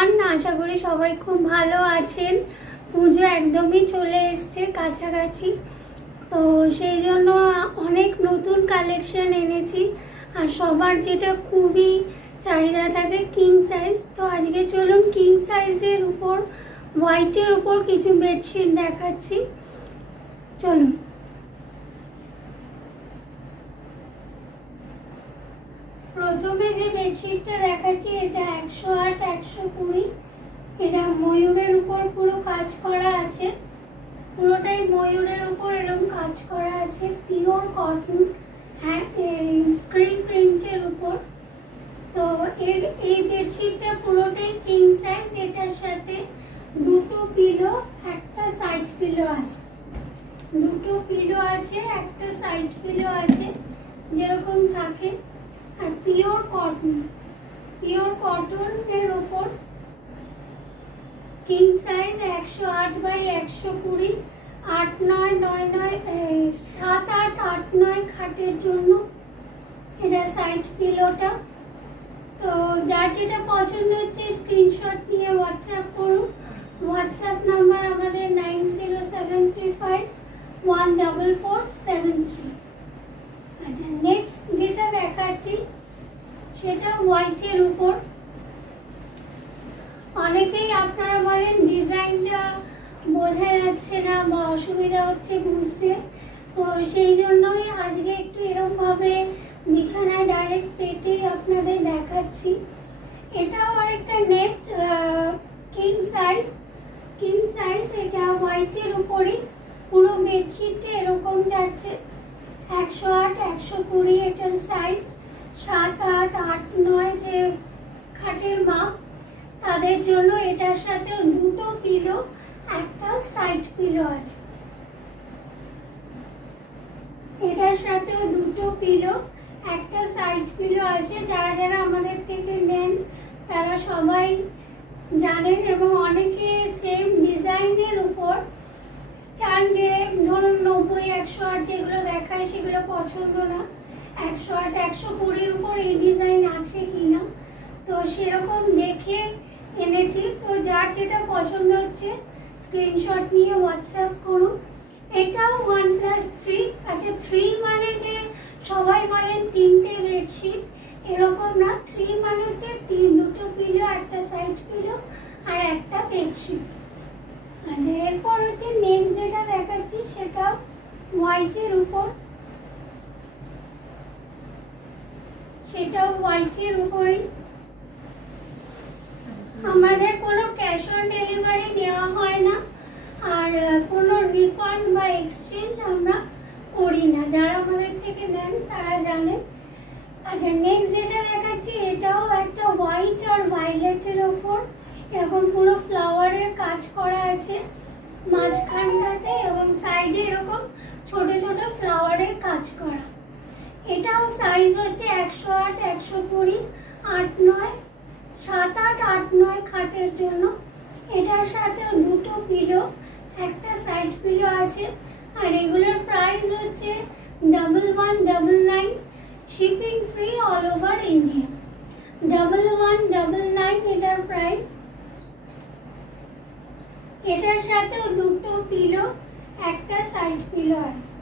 Everyone, আশা করি সবাই খুব ভালো আছেন। পুজো একদমই চলে এসছে কাছাকাছি, তো সেই জন্য অনেক নতুন কালেকশন এনেছি। আর সবার যেটা খুবই চাহিদা থাকে কিং সাইজ, তো আজকে চলুন কিং সাইজের উপর হোয়াইটের উপর কিছু বেডশিট দেখাচ্ছি। চলুন। প্রথমে যে বেডশিটটা দেখাচ্ছি এটা 108 120। এটা ময়ূরের উপর পুরো কাজ করা আছে, পুরোটাই ময়ূরের উপর এরকম কাজ করা আছে, পিওর কটন, হ্যাঁ স্ক্রিন প্রিন্টের উপর। তো এই বেডশিটটা পুরোটাই কিং সাইজ। এটার সাথে দুটো পিলো, একটা সাইড পিলো আছে, দুটো পিলো আছে, একটা সাইড পিলো আছে, যেরকম থাকে। আর পিওর কটনের ওপর কিং সাইজ 108 বাই 120, 8-9 7-8 8-9 খাটের জন্য এটা সাইড পিলোটা। তো যার যেটা পছন্দ হচ্ছে স্ক্রিনশট নিয়ে হোয়াটসঅ্যাপ করুন। হোয়াটসঅ্যাপ নাম্বার আমাদের 9073514473। আচ্ছা, নেক্সট যেটা দেখাচ্ছি সেটা হোয়াইটের উপর। অনেকেই আপনারা বলেন ডিজাইনটা বোঝা যাচ্ছে না বা অসুবিধা হচ্ছে বুঝতে, তো সেই জন্যই আজকে একটু এরকমভাবে বিছানায় ডাইরেক্ট পেতেই আপনাদের দেখাচ্ছি। এটাও আরেকটা নেক্সট কিং সাইজ। এটা হোয়াইটের উপরই পুরো বেডশিটটা এরকম যাচ্ছে। 108 120 এটার সাইজ। 7-8 8-9 যে খাটের মাপ তাদের জন্য এটার সাথে দুটো পিলো, একটা সাইড পিলো আছে। এটার সাথেও দুটো পিলো, একটা সাইড পিলো আছে। যারা যারা আমাদের থেকে নেন তারা সবাই জানেন, এবং অনেকে সেম ডিজাইনের উপর চান যে ধরুন 90 108 যেগুলো দেখায় সেগুলো পছন্দ না, 108 120 উপর এই ডিজাইন আছে কিনা, তো সেরকম দেখে এনেছি। তো যার যেটা পছন্দ হচ্ছে স্ক্রিনশট নিয়ে হোয়াটসঅ্যাপ করুন। এটাও 1+3 আছে। 3 মানে যে সবাই বলেন তিনটে বেডশিট, এরকম না। 3 মানে হচ্ছে দুটো পিলো, একটা সাইড পিলো আর একটা বেডশিট। আচ্ছা, এরপর হচ্ছে নেক্সট যেটা দেখাচ্ছি সেটা হোয়াইটের উপর। সেটাও হোয়াইটের উপরেই। আমাদের কোনো ক্যাশ অন ডেলিভারি নেওয়া হয় না, আর কোনো রিফান্ড বা এক্সচেঞ্জ আমরা করি না। যারা আমাদের থেকে নেন তারা জানেন। আচ্ছা, নেক্সট যেটা দেখাচ্ছি এটাও একটা হোয়াইট আর ভায়োলেটের ওপর এরকম পুরো ফ্লাওয়ারের কাজ করা আছে মাঝখানটাতে, এবং সাইডে এরকম ছোট ছোট ফ্লাওয়ারের কাজ করা। এটাও সাইজ হচ্ছে 108 120, 8-9 7-8 8-9 খাটের জন্য। এটার সাথে দুটো পিলো, একটা সাইড পিলো আছে। আর এগুলোর প্রাইস হচ্ছে 1199, shipping free all over India. 1199 এটার প্রাইস। এটার সাথেও দুটো পিলো, একটা সাইড পিলো আছে।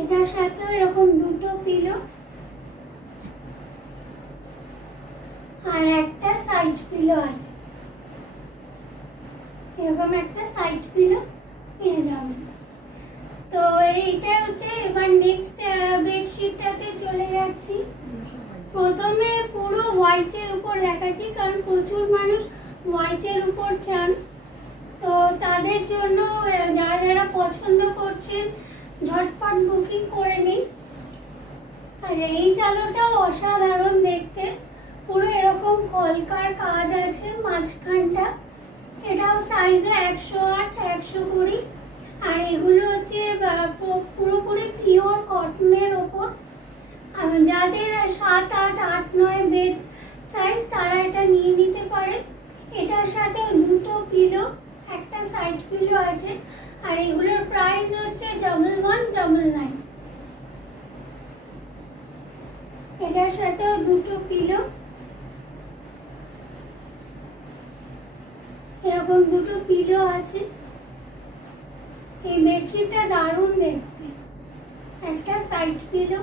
এটার সাথেও এরকম দুটো পিলো আর একটা সাইড পিলো আছে। এরকম একটা সাইড পিলো পেয়ে যাবেন। তো এইটা হচ্ছে। এবার নেক্সট বেডশিটটাতে চলে যাচ্ছি। প্রথমে পুরো হোয়াইটের উপর দেখাচ্ছি, কারণ প্রচুর মানুষ হোয়াইটের উপর চান। তো তাদের জন্য যারা যারা পছন্দ করছেন ঝটপট বুকিং করে নিন। আর এই চাদরটাও অসাধারণ দেখতে, পুরো এরকম কলকার কাজ আছে মাঝখানটা। এটাও সাইজ 108 120। আর এগুলো হচ্ছে পুরোপুরি পিওর কটনের ওপর। যাদের 7-8 8-9 বেড সাইজ তারা এটা নিয়ে নিতে পারে। এটার সাথে দুটো পিলো, একটা সাইড পিলো আছে। আর এগুলোর প্রাইস হচ্ছে 1199। এটার সাথেও দুটো পিলো, এরকম দুটো পিলো আছে। এই বেডশিটটা দারুণ দেখতে, একটা সাইড পিলো,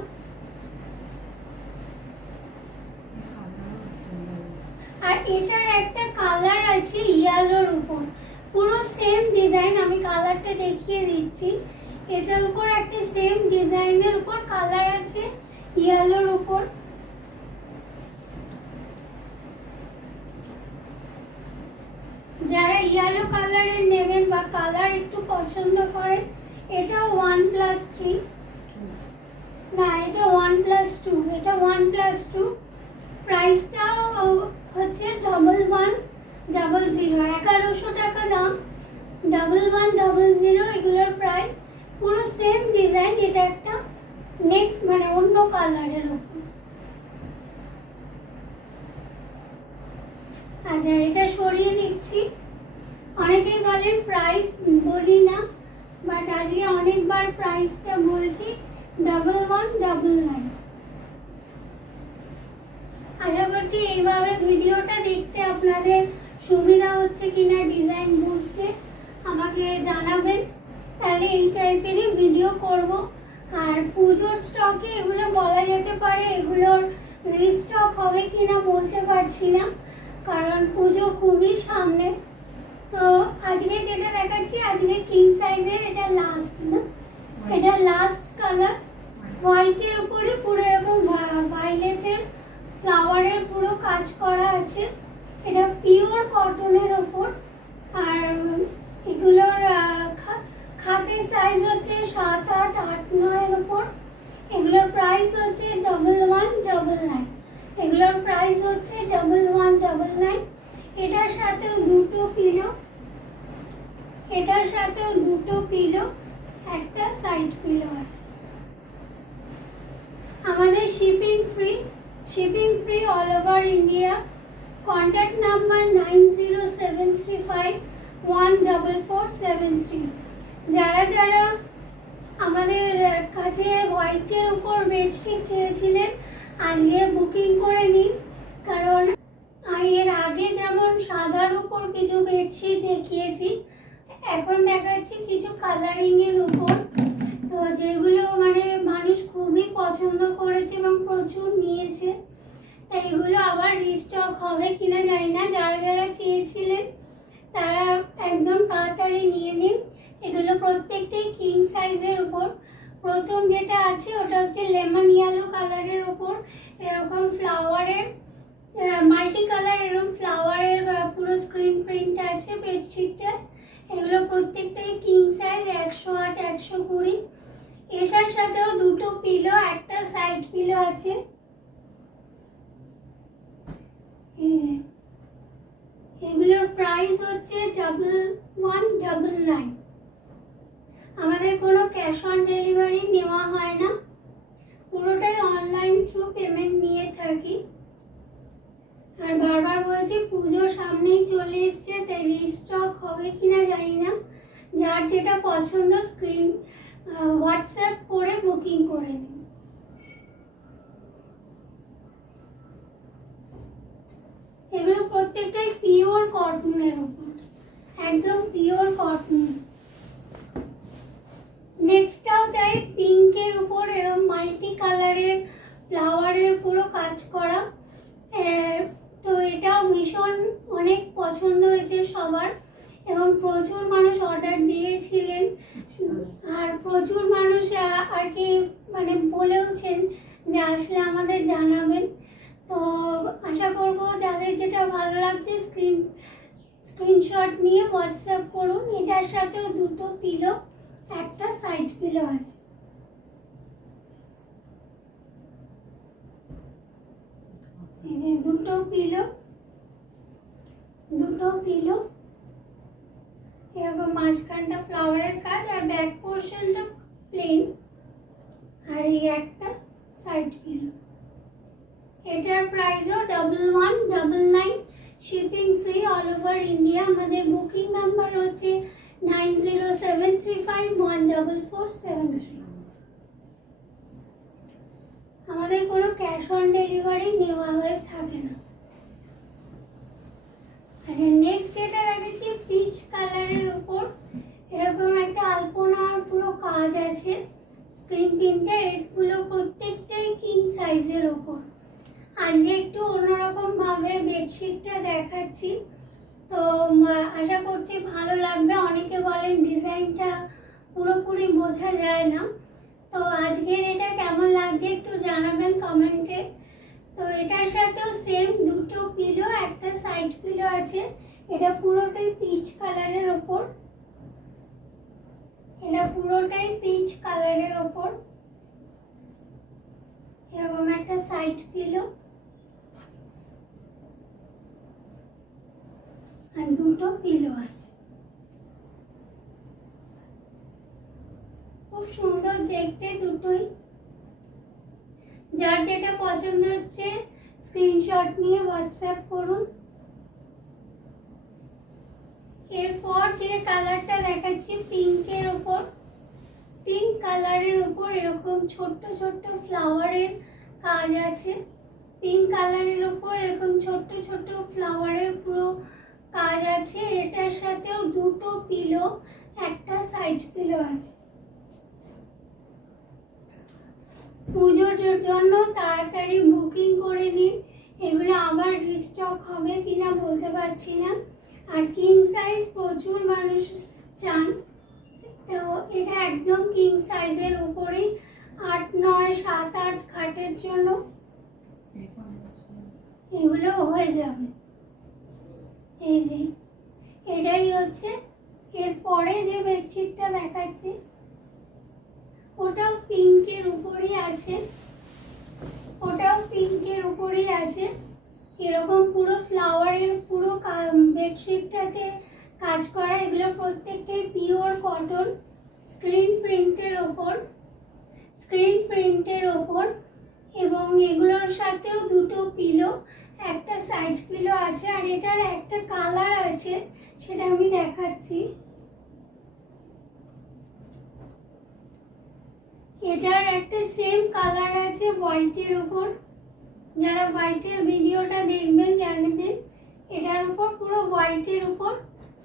আর এটার একটা কালার আছে ইয়েলোর উপর, পুরো সেম ডিজাইন। আমি কালারটা দেখিয়ে দিচ্ছি। এটার উপর একটা সেম ডিজাইনের উপর কালার আছে ইয়েলোর উপর। যারা ইয়েলো কালারের নেবেন বা কালার একটু পছন্দ করেন, এটা 1+3, না এটা 1+2, এটা 1+2। প্রাইসটা হচ্ছে 1100, 1100 টাকা দাম, 1100 এগুলোর প্রাইস। পুরো সেম ডিজাইন, এটা একটা নেক মানে অন্য কালারের উপর। আচ্ছা, এটা সরিয়ে নিচ্ছি। অনেকেই বলেন প্রাইস বলি না, বাট আজকে অনেকবার প্রাইসটা বলছি, 1199। আশা করছি এইভাবে ভিডিওটা দেখতে আপনাদের সুবিধা হচ্ছে কিনা, ডিজাইন বুঝতে আমাকে জানাবেন, তাহলে এই টাইপেরই ভিডিও করব। আর পুজোর স্টকে এগুলো বলা যেতে পারে, এগুলোর রিস্টক হবে কিনা বলতে পারছি না, কারণ পুজো খুবই সামনে। তো আজকে যেটা দেখাচ্ছি, আজকে কিং সাইজের, এটা লাস্ট না, এটা লাস্ট কালার। হোয়াইটের উপরে পুরো এরকম ভায়োলেটের ফ্লাওয়ারের পুরো কাজ করা আছে। এটা পিওর কটনের ওপর। আর এগুলোর খাটের সাইজ হচ্ছে 7, 8, 8, 9 ওপর। এগুলোর প্রাইস হচ্ছে 1199। এগুলোর প্রাইস হচ্ছে 1199। এটার সাথেও দুটো পিলো, এটার সাথেও দুটো পিলো, একটা সাইড পিলো আছে। আমাদের shipping free all over India. Contact number 9073514473। যারা যারা আমাদের কাছে হোয়াইটের উপর বেডশিট চেয়েছিলেন, আজকে বুকিং করে নিন, কারণ এর আগে যেমন সাদার উপর কিছু বেডশিট দেখিয়েছি, এখন দেখাচ্ছি কিছু কালারিংয়ের উপর। তো যেগুলো মানে মানুষ খুবই পছন্দ করেছে এবং প্রচুর নিয়েছে, তাই এগুলো আবার রিস্টক হবে কিনা জানি না। যারা যারা চেয়েছিলেন তারা একদম তাড়াতাড়ি নিয়ে নিন। এগুলো প্রত্যেকটাই কিং সাইজের উপর। প্রথম যেটা আছে ওটা হচ্ছে লেমন ইয়েলো কালারের উপর এরকম ফ্লাওয়ারের মাল্টি কালার, এরকম ফ্লাওয়ারের পুরো স্ক্রিন প্রিন্ট আছে বেডশিটটা। এগুলো প্রত্যেকটাই কিং সাইজ, 108, 120। এটার সাথেও দুটো পিলো, একটা সাইড পিলো আছে। এগুলোর প্রাইস হচ্ছে 1199। আমাদের কোনো ক্যাশ অন ডেলিভারি নেওয়া হয় না, পুরোটাই অনলাইন থ্রু পেমেন্ট নিয়ে থাকি। আর বারবার বলছি পুজো সামনেই চলে এসছে, তাই রিস্টক হবে কিনা জানি না। যার যেটা পছন্দ হোয়াটসঅ্যাপ করে বুকিং করে নিন। এগুলো প্রত্যেকটাই পিওর কটনের উপর, একদম পিওর কটন। নেক্সটটাও তাই পিঙ্কের উপর এরকম মাল্টি কালারের ফ্লাওয়ারের পুরো কাজ করা। তো এটাও ভীষণ অনেক পছন্দ হয়েছে সবার, এবং প্রচুর মানুষ অর্ডার দিয়েছিলেন। আর প্রচুর মানুষ আর কি মানে বলেওছেন যে আসলে আমাদের জানাবেন। তো আশা করব যাদের যেটা ভালো লাগছে স্ক্রিনশট নিয়ে হোয়াটসঅ্যাপ করুন। এটার সাথেও দুটো পিলো, একটা সাইড পিলো আছে। এই যে দুটো পিলো এরকম, মাঝখানটা ফ্লাওয়ারের কাজ আর ব্যাক পোর্শনটা প্লেন, আর এই একটা সাইড পিলো। এটার প্রাইসও 1199, shipping free all over India. আমাদের বুকিং নাম্বার হচ্ছে 9073514473। আমাদের কোনো ক্যাশ অন ডেলিভারি নেওয়া হয়ে থাকে না। আচ্ছা, নেক্সট যেটা দেখাচ্ছি পিচ কালারের উপর এরকম একটা আলপনার পুরো কাজ আছে। স্ক্রিন প্রিন্টে এগুলো প্রত্যেকটাই কিং সাইজের উপর। আজকে একটু অন্যরকম ভাবে বেডশিটটা দেখাচ্ছি, তো আশা করছি ভালো লাগবে। অনেকে বলেন ডিজাইনটা পুরোপুরি বোঝা যায় না, তো আজকের এটা কেমন লাগছে একটু জানাবেন কমেন্টে। তো এটার সাথেও সেম দুটো পিলো, একটা সাইড পিলো আছে। এটা পুরোটাই পিচ কালারের ওপর, এটা পুরোটাই পিচ কালারের ওপর এরকম একটা সাইড পিলো আর দুটো পিলো আছে। খুব সুন্দর দেখতে দুটোই। যার যেটা পছন্দ হচ্ছে স্ক্রিনশট নিয়ে হোয়াটসঅ্যাপ করুন। এরপর যে কালারটা দেখাচ্ছি পিঙ্কের উপর, পিঙ্ক কালারের উপর এরকম ছোট্ট ছোট্ট ফ্লাওয়ারের কাজ আছে। পিঙ্ক কালারের উপর এরকম ছোট্ট ছোট্ট ফ্লাওয়ারের পুরো কাজ আছে। এটার সাথেও দুটো পিলো, একটা সাইড পিলো আছে। পুজোর জন্য তাড়াতাড়ি বুকিং করে নিন, এগুলো আবার রিস্টক হবে কিনা বলতে পারছি না। আর কিং সাইজ প্রচুর মানুষ চান, তো এটা একদম কিং সাইজের উপরেই 8, 9, 7, 8 খাটের জন্য এগুলো হয়ে যাবে। এই যে এটাই হচ্ছে। এরপরে যে বেডশিটটা দেখাচ্ছি ওটাও পিঙ্কের উপরেই আছে, ওটাও পিঙ্কের উপরেই আছে। এরকম পুরো ফ্লাওয়ারের পুরো বেডশিটটাতে কাজ করা। এগুলো প্রত্যেকটাই পিওর কটন, স্ক্রিন প্রিন্টের ওপর, স্ক্রিন প্রিন্টের ওপর। এবং এগুলোর সাথেও দুটো পিলো, একটা সাইড পিলো আছে। আর এটার একটা কালার আছে, সেটা আমি দেখাচ্ছি। এটার একটা সেম কালার আছে হোয়াইটের উপর। যারা হোয়াইটের ভিডিওটা দেখবেন জানবেন এটার উপর পুরো হোয়াইটের উপর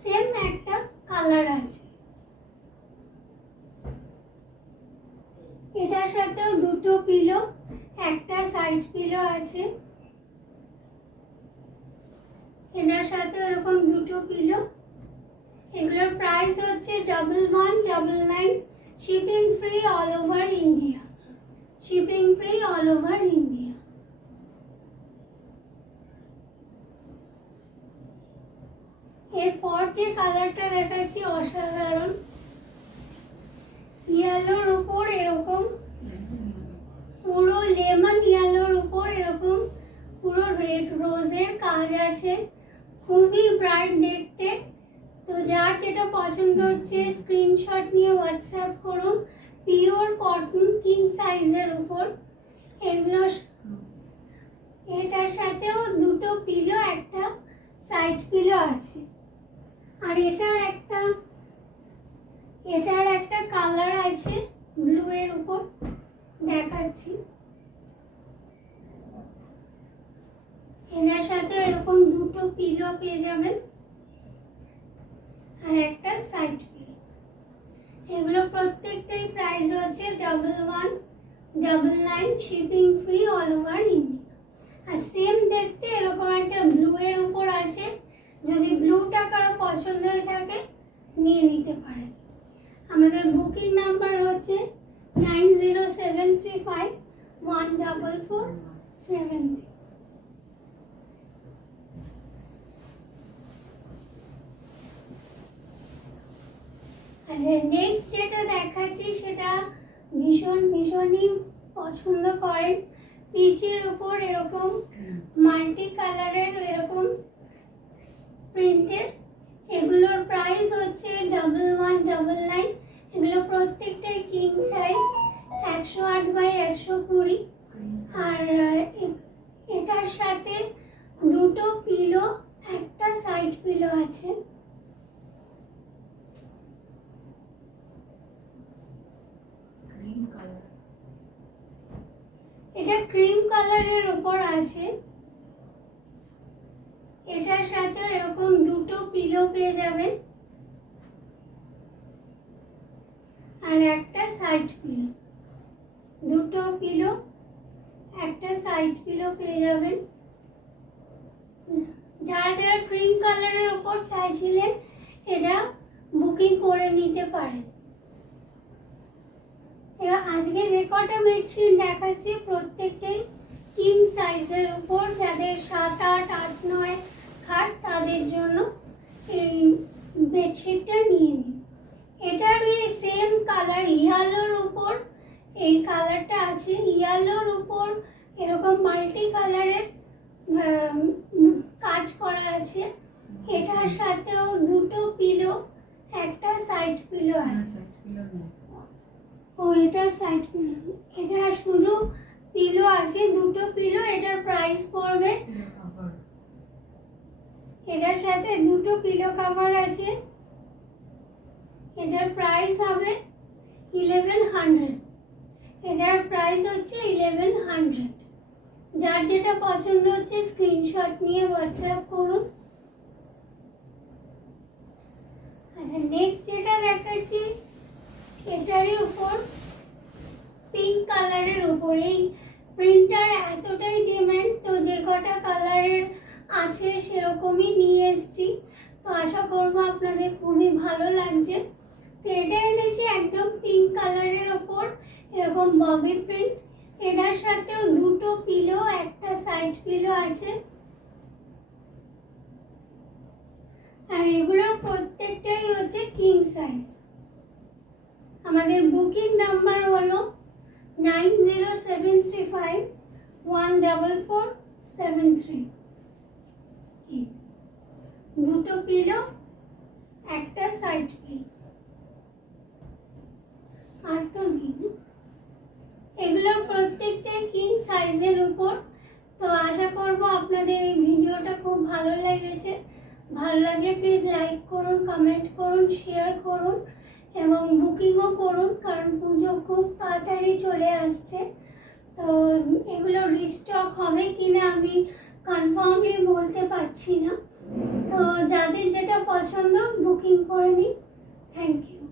সেম একটা কালার আছে। এটার সাথেও দুটো পিলো, একটা সাইড পিলো আছে। এটার সাথে এরকম দুটো পিলো। এগুলোর প্রাইস হচ্ছে 1199, shipping free all over India, shipping free all over India. এরপর যে কালারটা দেখাচ্ছি অসাধারণ, ইয়েলোর উপর এরকম পুরো লেমন ইয়েলোর উপর এরকম পুরো রেড রোজের কাজ আছে, খুবই ব্রাইট দেখতে। তো যার যেটা পছন্দ হচ্ছে স্ক্রিনশট নিয়ে হোয়াটসঅ্যাপ করুন। পিওর কটন কিং সাইজের উপর এগুলো। এটার সাথেও দুটো পিলো, একটা সাইড পিলো আছে। আর এটার একটা কালার আছে ব্লু এর উপর, দেখাচ্ছি। এটার সাথে এরকম দুটো পিলো পেয়ে যাবেন আর একটা সাইড পিলো। এগুলো প্রত্যেকটাই প্রাইস হচ্ছে 1199, shipping free all over India. আর সেম দেখতে এরকম একটা ব্লু এর উপর আছে। যদি ব্লুটা কারো পছন্দ হয়ে থাকে নিয়ে নিতে পারেন। আমাদের বুকিং নাম্বার হচ্ছে 9073514473। আচ্ছা, নেক্সট যেটা দেখাচ্ছি সেটা ভীষণই পছন্দ করেন। পিচের উপর এরকম মাল্টি কালারের এরকম প্রিন্টের। এগুলোর প্রাইস হচ্ছে 1199। এগুলো প্রত্যেকটাই কিং সাইজ, 108x120। আর এটার সাথে দুটো পিলো, একটা সাইড পিলো আছে। এটা ক্রিম কালারের উপর আছে। এটার সাথে এরকম দুটো পিলো পেয়ে যাবেন। আর একটা সাইড পিলো, দুটো পিলো, একটা সাইড পিলো পেয়ে যাবেন। যারা যারা ক্রিম কালারের উপর চাইছিলেন এটা বুকিং করে নিতে পারেন। আজকে যে কটা বেডশিট দেখাচ্ছি প্রত্যেকটাই কিং সাইজের উপর, যাদের 7, 8, 8, 9 খাট তাদের জন্য এই বেডশিটটা নিয়ে নিন। এটার ওই সেম কালার ইয়েলোর উপর এই কালারটা আছে, ইয়েলোর উপর এরকম মাল্টি কালারের কাজ করা আছে। এটার সাথেও দুটো পিলো, একটা সাইড পিলো আছে। ও এটা সাইড পিলো, এটা শুধু পিলো আছে, দুটো পিলো। এটার প্রাইস পড়বে, এটার সাথে দুটো পিলো কভার আছে, এটার প্রাইস হবে 1100। এটার প্রাইস হচ্ছে 1100। যার যেটা পছন্দ হচ্ছে স্ক্রিনশট নিয়ে হোয়াটসঅ্যাপ করুন। আচ্ছা, নেক্সট যেটা দেখাচ্ছি এটারই উপর পিঙ্ক কালারের উপর। এই প্রিন্টার এতটাই ডিমান্ড, তো যে কটা কালারের আছে সেরকমই নিয়ে এসেছি। তো আশা করবো আপনাদের খুবই ভালো লাগছে। তো এটা এনেছি একদম পিঙ্ক কালারের ওপর এরকম ববি প্রিন্ট। এটার সাথেও দুটো পিলো, একটা সাইড পিলো আছে। আর এগুলোর প্রত্যেকটাই হচ্ছে কিং সাইজ। আমাদের বুকিং নাম্বার হলো 9073514473। দুটো পিলো, একটা সাইড পিলো, আর তো নেই। এগুলোর প্রত্যেকটাই কিং সাইজের উপর। তো আশা করব আপনাদের এই ভিডিওটা খুব ভালো লেগেছে। ভালো লাগলে প্লিজ লাইক করুন, কমেন্ট করুন, শেয়ার করুন এবং বুকিংও করুন, কারণ পুজো খুব তাড়াতাড়ি চলে আসছে। তো এগুলো রিস্টক হবে কিনা আমি কনফার্মলি বলতে পারছি না। তো যাদের যেটা পছন্দ বুকিং করে নিন। Thank you.